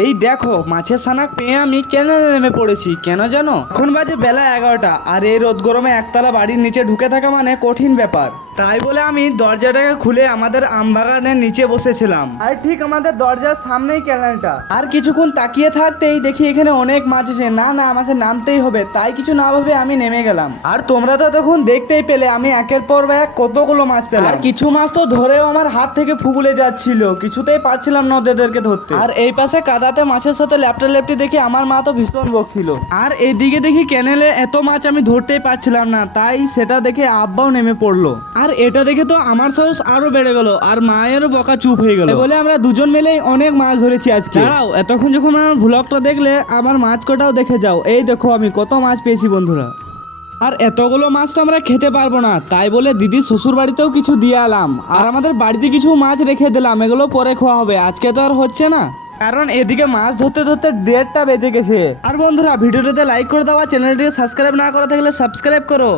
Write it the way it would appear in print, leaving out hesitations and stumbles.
এই দেখো মাছের ছানা পেয়ে আমি ক্যানেলে নেমে পড়েছি। কেন জানো? এখন বাজে বেলা 11টা, আর এই রোদ গরমে একতলা বাড়ির নিচে ঢুকে থাকা মানে কঠিন ব্যাপার। তাই বলে আমি দরজাটাকে খুলে আমাদের আমবাগানের নিচে বসেছিলাম, আর ঠিক আমাদের দরজার সামনেই ক্যানেলটা। আর কিছুক্ষণ তাকিয়ে থাকতেই দেখি এখানে অনেক মাছ আছে। না না, আমাকে নামতেই হবে। তাই কিছু না ভেবে আমি নেমে গেলাম। আর তোমরা তো তখন দেখতেই পেলে আমি একের পর এক কতগুলো মাছ পেলাম। আর কিছু মাছ তো ধরেও আমার হাত থেকে ফুগুলে যাচ্ছিল, কিছুতেই পারছিলাম না ওদেরকে ধরতে। আর এই পাশে কাদাতে মাছের সাথে ল্যাপটা ল্যাপটি দেখে আমার মা তো ভীষণ বকছিল। আর এইদিকে দেখি ক্যানেলে এত মাছ আমি ধরতেই পারছিলাম না, তাই সেটা দেখে আব্বাও নেমে পড়লো। আর এটা দেখে তো আমার সাহস আরো বেড়ে গেল, আর মায়েরও বকা চুপ হয়ে গেল। বলে আমরা দুজন মিলেই অনেক মাছ ধরেছি আজকে। দাঁড়াও, এতক্ষণ যখন আমার ভ্লগটা দেখলে আমার মাছ কটাও দেখে যাও। এই দেখো আমি কত মাছ পেয়েছি বন্ধুরা। আর এতগুলো মাছ তো আমরা খেতে পারবো না, তাই বলে দিদির শ্বশুর বাড়িতেও কিছু দিয়ে এলাম। আর আমাদের বাড়িতে কিছু মাছ রেখে দিলাম, এগুলো পরে খাওয়া হবে, আজকে তো আর হচ্ছে না, কারণ এদিকে মাছ ধরতে ধরতে 1:30টা বেজে গেছে। আর বন্ধুরা ভিডিওটাতে লাইক করে দাও, চ্যানেলটিকে সাবস্ক্রাইব না করা থাকলে সাবস্ক্রাইব করো।